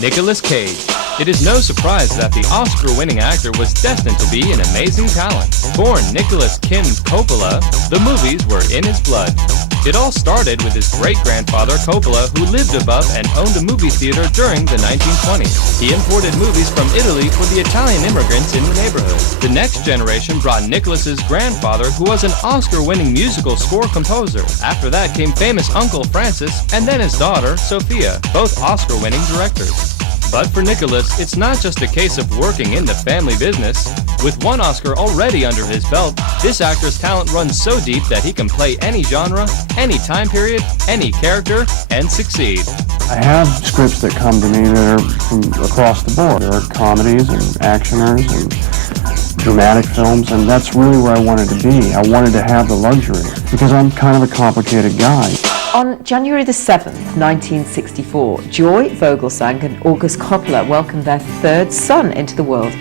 Nicolas Cage. It is no surprise that the Oscar-winning actor was destined to be an amazing talent. Born Nicholas Kim Coppola, the movies were in his blood. It all started with his great-grandfather Coppola, who lived above and owned a movie theater during the 1920s. He imported movies from Italy for the Italian immigrants in the neighborhood. The next generation brought Nicholas's grandfather, who was an Oscar-winning musical score composer. After that came famous uncle Francis, and then his daughter, Sophia, both Oscar-winning directors. But for Nicholas, it's not just a case of working in the family business. With one Oscar already under his belt, this actor's talent runs so deep that he can play any genre, any time period, any character, and succeed. I have scripts that come to me that are from across the board. There are comedies and actioners and dramatic films, and that's really where I wanted to be. I wanted to have the luxury, because I'm kind of a complicated guy. On January the 7th, 1964, Joy Vogelsang and August Coppola welcomed their third son into the world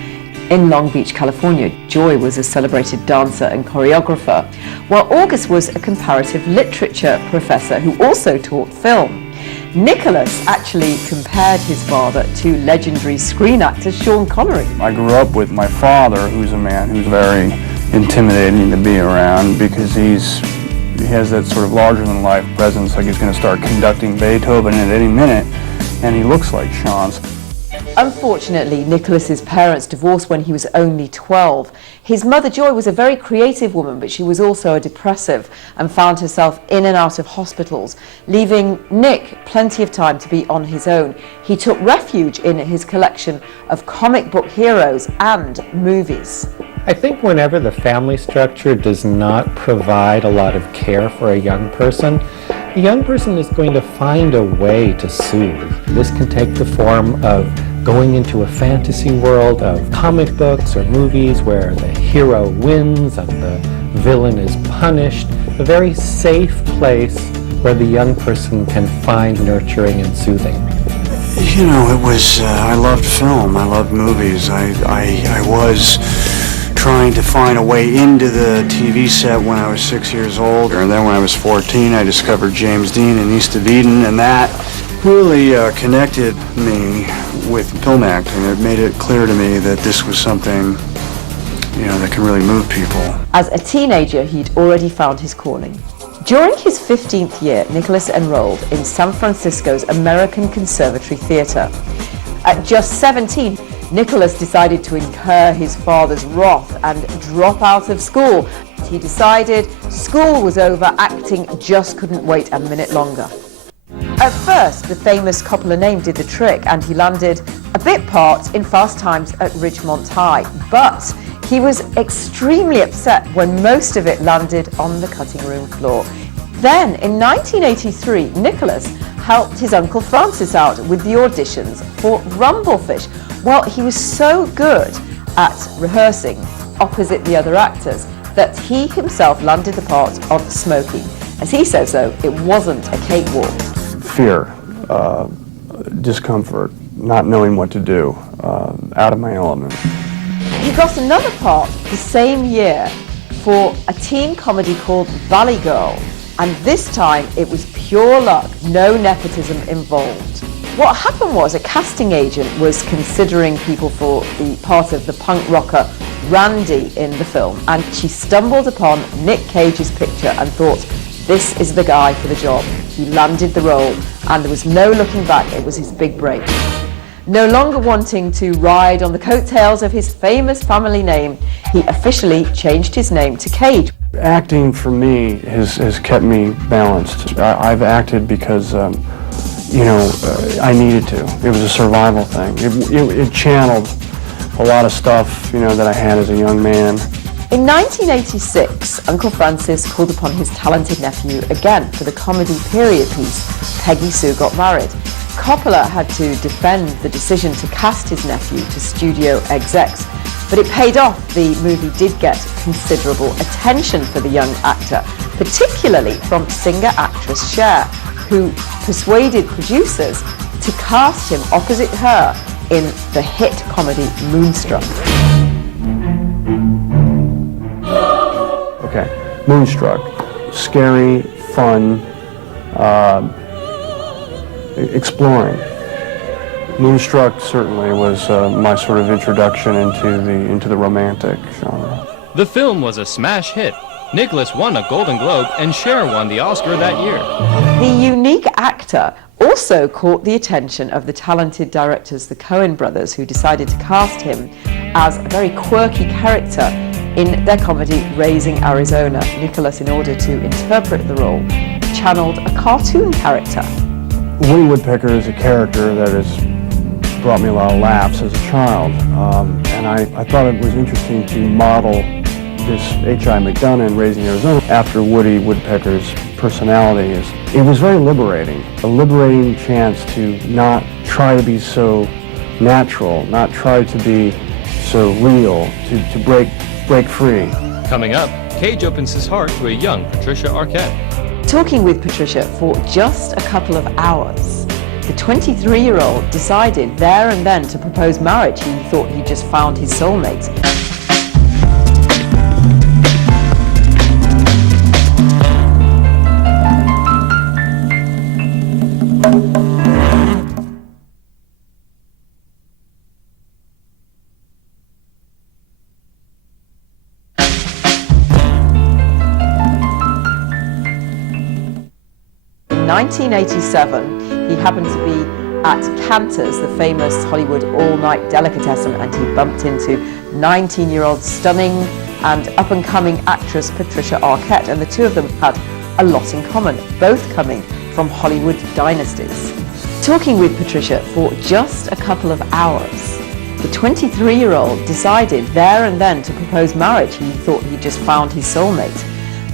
in Long Beach, California. Joy was a celebrated dancer and choreographer, while August was a comparative literature professor who also taught film. Nicholas actually compared his father to legendary screen actor Sean Connery. I grew up with my father, who's a man who's very intimidating to be around, because he has that sort of larger-than-life presence, like he's going to start conducting Beethoven at any minute, and he looks like Sean's. Unfortunately, Nicholas's parents divorced when he was only 12. His mother, Joy, was a very creative woman, but she was also a depressive and found herself in and out of hospitals, leaving Nick plenty of time to be on his own. He took refuge in his collection of comic book heroes and movies. I think whenever the family structure does not provide a lot of care for a young person is going to find a way to soothe. This can take the form of going into a fantasy world of comic books or movies where the hero wins and the villain is punished, a very safe place where the young person can find nurturing and soothing. You know, I loved film, I loved movies. I was trying to find a way into the TV set when I was 6 years old, and then when I was 14 I discovered James Dean in East of Eden, and that really connected me with film acting. It made it clear to me that this was something, you know, that can really move people. As a teenager, he'd already found his calling. During his 15th year, Nicholas enrolled in San Francisco's American Conservatory Theatre. At just 17, Nicholas decided to incur his father's wrath and drop out of school. He decided school was over, acting just couldn't wait a minute longer. At first, the famous Coppola name did the trick, and he landed a bit part in Fast Times at Ridgemont High. But he was extremely upset when most of it landed on the cutting room floor. Then, in 1983, Nicholas helped his uncle Francis out with the auditions for Rumblefish. Well, he was so good at rehearsing opposite the other actors that he himself landed the part of Smokey. As he says, though, it wasn't a cakewalk. Fear, discomfort, not knowing what to do, out of my element. He got another part the same year for a teen comedy called Valley Girl, and this time it was pure luck, no nepotism involved. What happened was a casting agent was considering people for the part of the punk rocker Randy in the film, and she stumbled upon Nick Cage's picture and thought, this is the guy for the job. He landed the role, and there was no looking back. It was his big break. No longer wanting to ride on the coattails of his famous family name, he officially changed his name to Cage. Acting for me has kept me balanced. I've acted because I needed to. It was a survival thing. It channeled a lot of stuff, that I had as a young man. In 1986, Uncle Francis called upon his talented nephew again for the comedy period piece, Peggy Sue Got Married. Coppola had to defend the decision to cast his nephew to studio execs, but it paid off. The movie did get considerable attention for the young actor, particularly from singer-actress Cher, who persuaded producers to cast him opposite her in the hit comedy Moonstruck. Okay, Moonstruck, scary, fun, exploring. Moonstruck certainly was my sort of introduction into the romantic genre. The film was a smash hit. Nicholas won a Golden Globe and Cher won the Oscar that year. The unique actor also caught the attention of the talented directors, the Coen brothers, who decided to cast him as a very quirky character in their comedy Raising Arizona. Nicholas, in order to interpret the role, channeled a cartoon character. Woody Woodpecker is a character that has brought me a lot of laughs as a child, and I thought it was interesting to model this H.I. McDonough in Raising Arizona after Woody Woodpecker's personality. It was very liberating, a liberating chance to not try to be so natural, not try to be so real, to break free. Coming up, Cage opens his heart to a young Patricia Arquette. Talking with Patricia for just a couple of hours, the 23-year-old decided there and then to propose marriage. He thought he just found his soulmate. In 1987, he happened to be at Cantor's, the famous Hollywood all-night delicatessen, and he bumped into 19-year-old stunning and up-and-coming actress Patricia Arquette, and the two of them had a lot in common, both coming from Hollywood dynasties. Talking with Patricia for just a couple of hours, the 23-year-old decided there and then to propose marriage. He thought he just found his soulmate.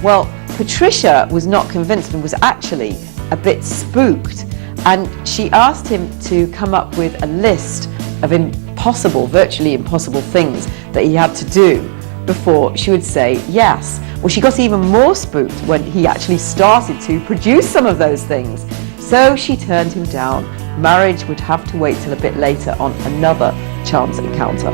Well, Patricia was not convinced and was actually a bit spooked, and she asked him to come up with a list of impossible, virtually impossible things that he had to do before she would say yes. Well, she got even more spooked when he actually started to produce some of those things. So she turned him down. Marriage would have to wait till a bit later on another chance encounter.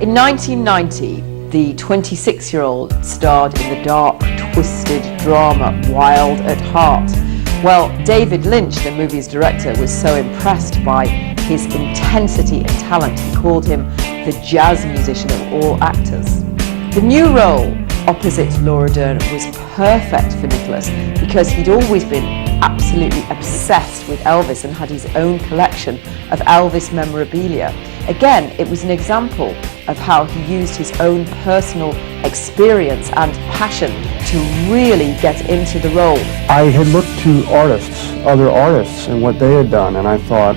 In 1990, the 26-year-old starred in the dark, twisted drama Wild at Heart. Well, David Lynch, the movie's director, was so impressed by his intensity and talent, he called him the jazz musician of all actors. The new role opposite Laura Dern was perfect for Nicholas because he'd always been absolutely obsessed with Elvis and had his own collection of Elvis memorabilia. Again, it was an example of how he used his own personal experience and passion to really get into the role. I had looked to artists, other artists, and what they had done, and I thought,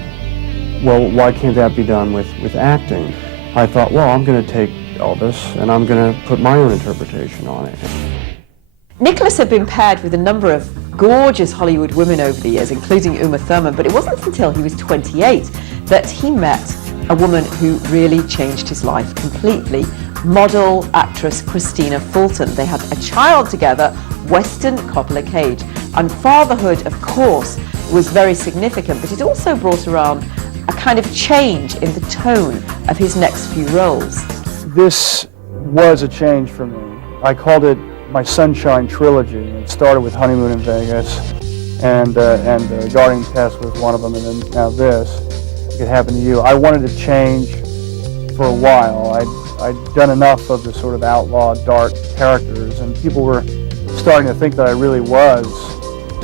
well, why can't that be done with acting? I thought, well, I'm going to take Elvis and I'm going to put my own interpretation on it. Nicholas had been paired with a number of gorgeous Hollywood women over the years, including Uma Thurman, but it wasn't until he was 28 that he met a woman who really changed his life completely. Model actress Christina Fulton. They had a child together, Weston Coppola Cage, and fatherhood, of course, was very significant, but it also brought around a kind of change in the tone of his next few roles. This was a change for me. I called it my Sunshine Trilogy. It started with Honeymoon in Vegas, and Guarding Test was one of them, and then now this. It Could Happen to You. I wanted to change for a while. I'd done enough of the sort of outlaw, dark characters, and people were starting to think that I really was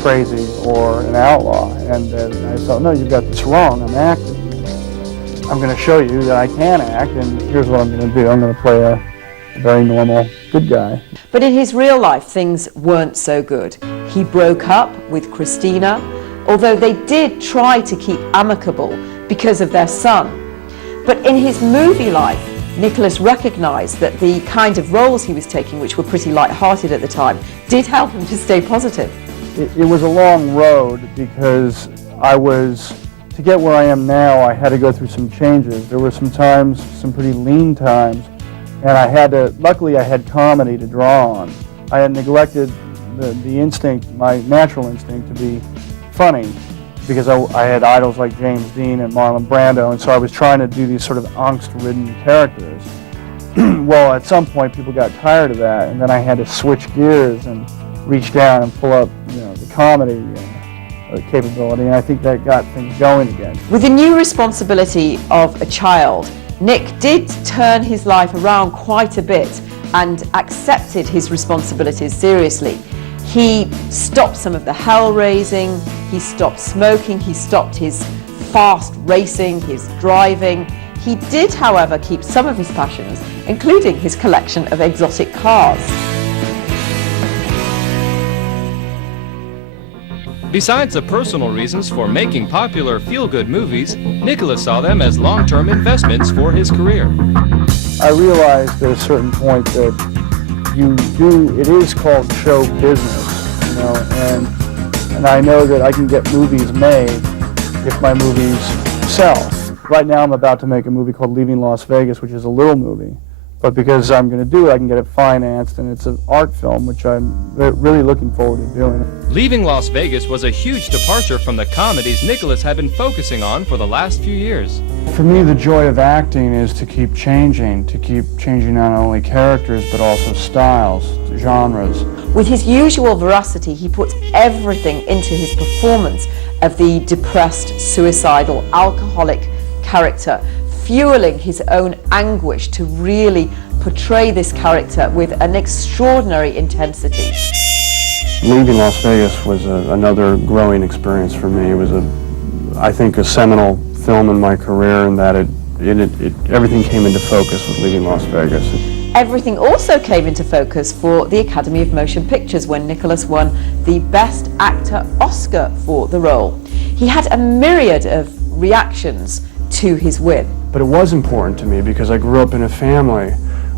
crazy or an outlaw. And I thought, no, you've got this wrong. I'm acting. I'm going to show you that I can act, and here's what I'm going to do. I'm going to play a very normal, good guy. But in his real life, things weren't so good. He broke up with Christina, although they did try to keep amicable because of their son. But in his movie life, Nicholas recognized that the kind of roles he was taking, which were pretty light-hearted at the time, did help him to stay positive. It was a long road because to get where I am now, I had to go through some changes. There were some times, some pretty lean times, and luckily I had comedy to draw on. I had neglected the instinct, my natural instinct to be funny, because I had idols like James Dean and Marlon Brando, and so I was trying to do these sort of angst-ridden characters. Well, at some point people got tired of that, and then I had to switch gears and reach down and pull up, the comedy capability, and I think that got things going again. With the new responsibility of a child, Nick did turn his life around quite a bit and accepted his responsibilities seriously. He stopped some of the hell-raising, he stopped smoking, he stopped his fast racing, his driving. He did, however, keep some of his passions, including his collection of exotic cars. Besides the personal reasons for making popular feel-good movies, Nicholas saw them as long-term investments for his career. I realized at a certain point that it is called show business, you know, and I know that I can get movies made if my movies sell. Right now I'm about to make a movie called Leaving Las Vegas, which is a little movie. But because I'm going to do it, I can get it financed, and it's an art film, which I'm really looking forward to doing. Leaving Las Vegas was a huge departure from the comedies Nicholas had been focusing on for the last few years. For me, the joy of acting is to keep changing not only characters, but also styles, genres. With his usual veracity, he puts everything into his performance of the depressed, suicidal, alcoholic character, fueling his own anguish to really portray this character with an extraordinary intensity. Leaving Las Vegas was another growing experience for me. It was, I think, a seminal film in my career, in that everything came into focus with Leaving Las Vegas. Everything also came into focus for the Academy of Motion Pictures when Nicholas won the Best Actor Oscar for the role. He had a myriad of reactions to his win. But it was important to me because I grew up in a family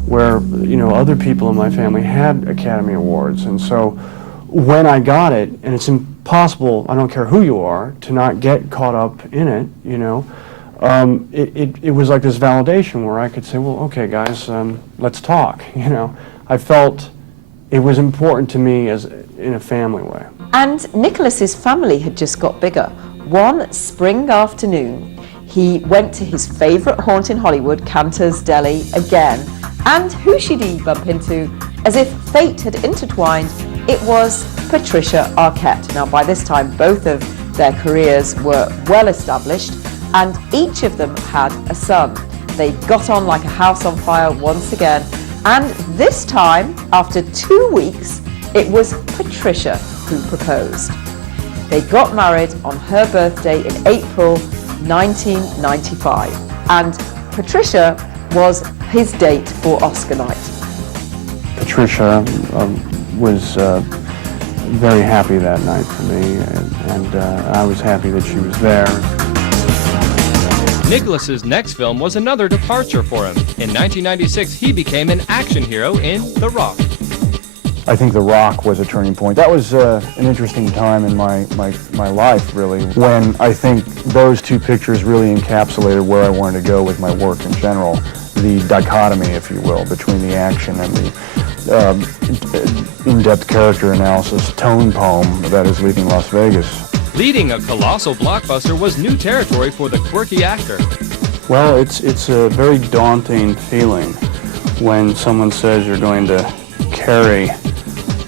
where, you know, other people in my family had Academy Awards, and so when I got it, and it's impossible, I don't care who you are, to not get caught up in it, you know, it was like this validation where I could say, well, okay guys, let's talk, you know. I felt it was important to me as in a family way. And Nicholas's family had just got bigger. One spring afternoon, he went to his favorite haunt in Hollywood, Cantor's Deli, again. And who should he bump into? As if fate had intertwined, it was Patricia Arquette. Now, by this time, both of their careers were well established, and each of them had a son. They got on like a house on fire once again, and this time, after 2 weeks, it was Patricia who proposed. They got married on her birthday in April 1995, and Patricia was his date for Oscar night. Patricia Was very happy that night for me, and I was happy that she was there. Nicholas's next film was another departure for him. In 1996, he became an action hero in The Rock. I think The Rock was a turning point. That was an interesting time in my life, really, when I think those two pictures really encapsulated where I wanted to go with my work in general. The dichotomy, if you will, between the action and the in-depth character analysis tone poem that is Leaving Las Vegas. Leading a colossal blockbuster was new territory for the quirky actor. Well, it's a very daunting feeling when someone says you're going to carry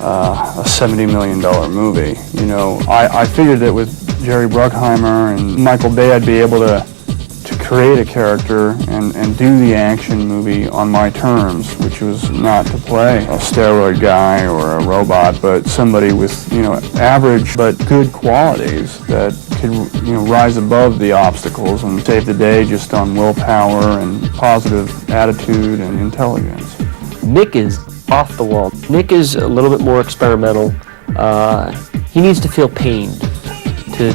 a $70 million movie. You know, I figured that with Jerry Bruckheimer and Michael Bay I'd be able to create a character and do the action movie on my terms, which was not to play a steroid guy or a robot, but somebody with, you know, average but good qualities that could, you know, rise above the obstacles and save the day just on willpower and positive attitude and intelligence. Nick is off the wall. Nick is a little bit more experimental. He needs to feel pain to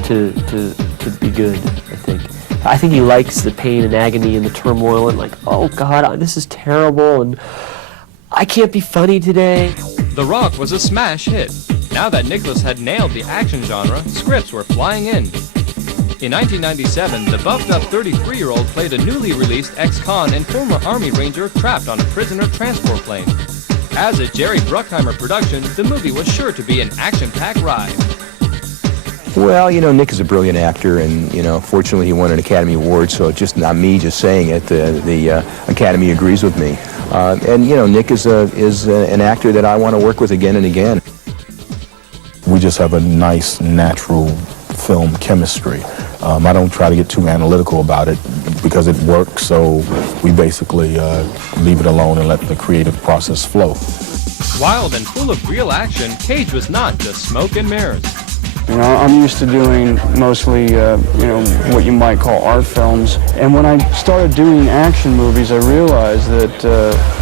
be good, I think. I think he likes the pain and agony and the turmoil and like, oh God, this is terrible and I can't be funny today. The Rock was a smash hit. Now that Nicholas had nailed the action genre, scripts were flying in. In 1997, the buffed-up 33-year-old played a newly released ex-con and former Army Ranger trapped on a prisoner transport plane. As a Jerry Bruckheimer production, the movie was sure to be an action-packed ride. Well, you know, Nick is a brilliant actor, and, you know, fortunately he won an Academy Award, so it's just not me just saying it. The Academy agrees with me. And, you know, Nick is an actor that I want to work with again and again. We just have a nice, natural film chemistry. I don't try to get too analytical about it because it works, so we basically leave it alone and let the creative process flow. Wild and full of real action, Cage was not just smoke and mirrors. You know, I'm used to doing mostly, you know, what you might call art films. And when I started doing action movies, I realized that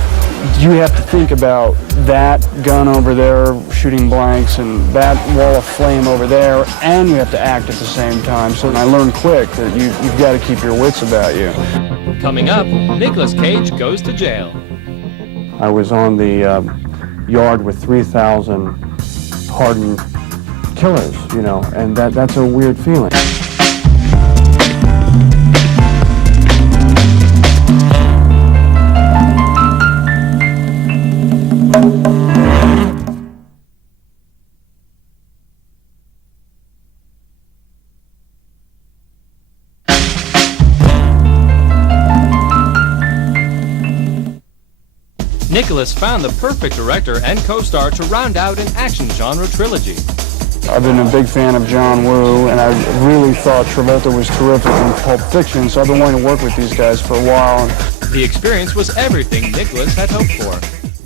you have to think about that gun over there shooting blanks and that wall of flame over there, and you have to act at the same time. So I learned quick that you've got to keep your wits about you. Coming up, Nicolas Cage goes to jail. I was on the yard with 3,000 hardened killers, you know, and that's a weird feeling. Nicolas found the perfect director and co-star to round out an action genre trilogy. I've been a big fan of John Woo, and I really thought Travolta was terrific in Pulp Fiction, so I've been wanting to work with these guys for a while. The experience was everything Nicolas had hoped for.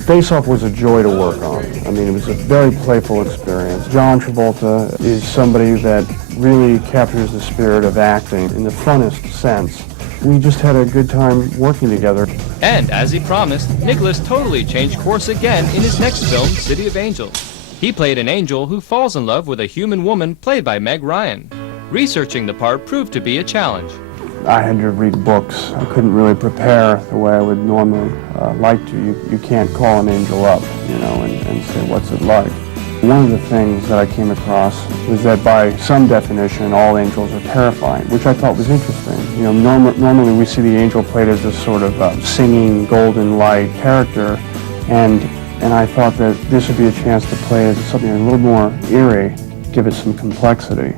Face Off was a joy to work on. I mean, it was a very playful experience. John Travolta is somebody that really captures the spirit of acting in the funnest sense. We just had a good time working together. And as he promised, Nicolas totally changed course again in his next film, City of Angels. He played an angel who falls in love with a human woman played by Meg Ryan. Researching the part proved to be a challenge. I had to read books. I couldn't really prepare the way I would normally like to. You can't call an angel up, you know, and say, what's it like? One of the things that I came across was that by some definition, all angels are terrifying, which I thought was interesting. You know, normally we see the angel played as this sort of singing, golden light character, and I thought that this would be a chance to play as something a little more eerie, give it some complexity.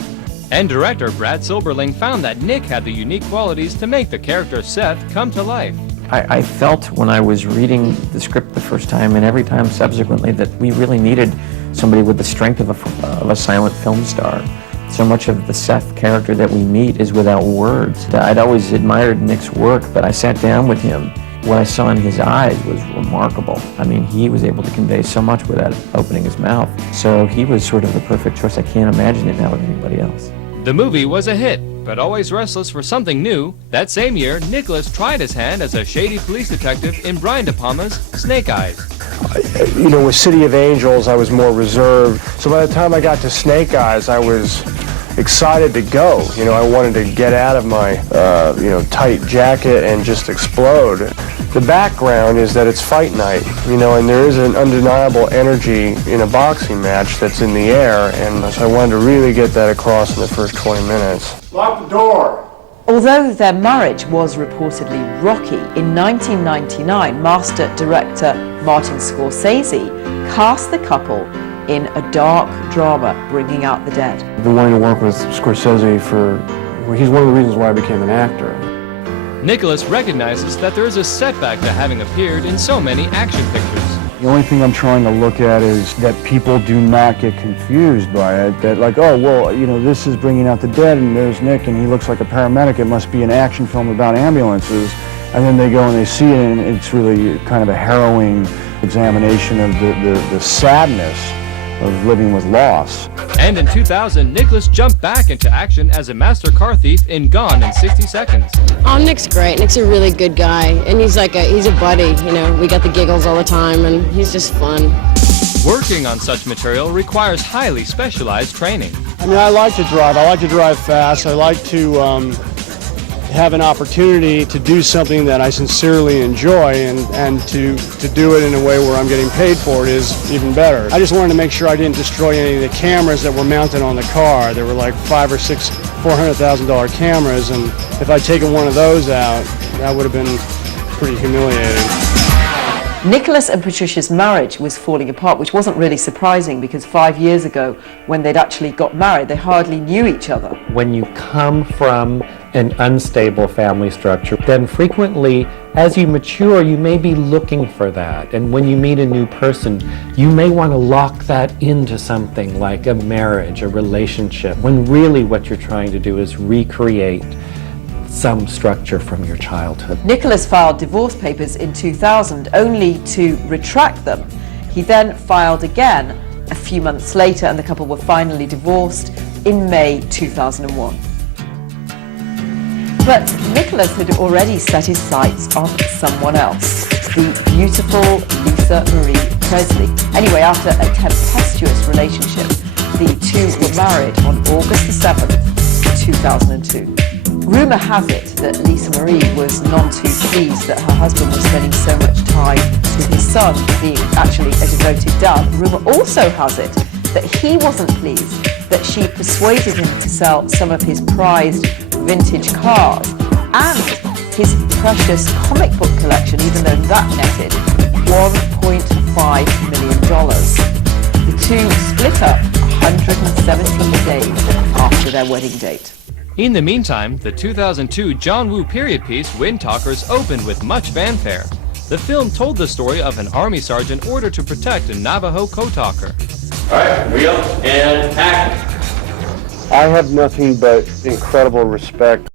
And director Brad Silberling found that Nick had the unique qualities to make the character Seth come to life. I felt when I was reading the script the first time and every time subsequently that we really needed somebody with the strength of a silent film star. So much of the Seth character that we meet is without words. I'd always admired Nick's work, but I sat down with him. What I saw in his eyes was remarkable. I mean, he was able to convey so much without opening his mouth. So he was sort of the perfect choice. I can't imagine it now with anybody else. The movie was a hit, but always restless for something new. That same year, Nicolas tried his hand as a shady police detective in Brian De Palma's Snake Eyes. You know, with City of Angels, I was more reserved. So by the time I got to Snake Eyes, I was excited to go. You know, I wanted to get out of my, you know, tight jacket and just explode. The background is that it's fight night, you know, and there is an undeniable energy in a boxing match that's in the air, and so I wanted to really get that across in the first 20 minutes. Lock the door. Although their marriage was reportedly rocky, in 1999, master director Martin Scorsese cast the couple in a dark drama, Bringing Out the Dead. I've been wanting to work with Scorsese he's one of the reasons why I became an actor. Nicolas recognizes that there is a setback to having appeared in so many action pictures. The only thing I'm trying to look at is that people do not get confused by it. That like, oh, well, you know, this is Bringing Out the Dead and there's Nick and he looks like a paramedic. It must be an action film about ambulances. And then they go and they see it and it's really kind of a harrowing examination of the sadness of living with loss. And in 2000, Nicolas jumped back into action as a master car thief in Gone in 60 Seconds. Oh, Nick's great. Nick's a really good guy, and he's a buddy, you know. We got the giggles all the time, and he's just fun. Working on such material requires highly specialized training. I mean, I like to drive. I like to drive fast. I like to have an opportunity to do something that I sincerely enjoy, and to do it in a way where I'm getting paid for it is even better. I just wanted to make sure I didn't destroy any of the cameras that were mounted on the car. There were like $5,000 or $400,000 cameras, and if I'd taken one of those out, that would have been pretty humiliating. Nicolas and Patricia's marriage was falling apart, which wasn't really surprising because 5 years ago, when they'd actually got married, they hardly knew each other. When you come from an unstable family structure, then frequently, as you mature, you may be looking for that. And when you meet a new person, you may want to lock that into something like a marriage, a relationship, when really what you're trying to do is recreate some structure from your childhood. Nicholas filed divorce papers in 2000 only to retract them. He then filed again a few months later, and the couple were finally divorced in May 2001. But Nicholas had already set his sights on someone else, the beautiful Lisa Marie Presley. Anyway, after a tempestuous relationship, the two were married on August the 7th, 2002. Rumour has it that Lisa Marie was none too pleased that her husband was spending so much time with his son, being actually a devoted dad. Rumour also has it that he wasn't pleased that she persuaded him to sell some of his prized vintage cars and his precious comic book collection, even though that netted $1.5 million. The two split up 117 days after their wedding date. In the meantime, the 2002 John Woo period piece Wind Talkers opened with much fanfare. The film told the story of an army sergeant ordered to protect a Navajo code talker. All right, reel and action. I have nothing but incredible respect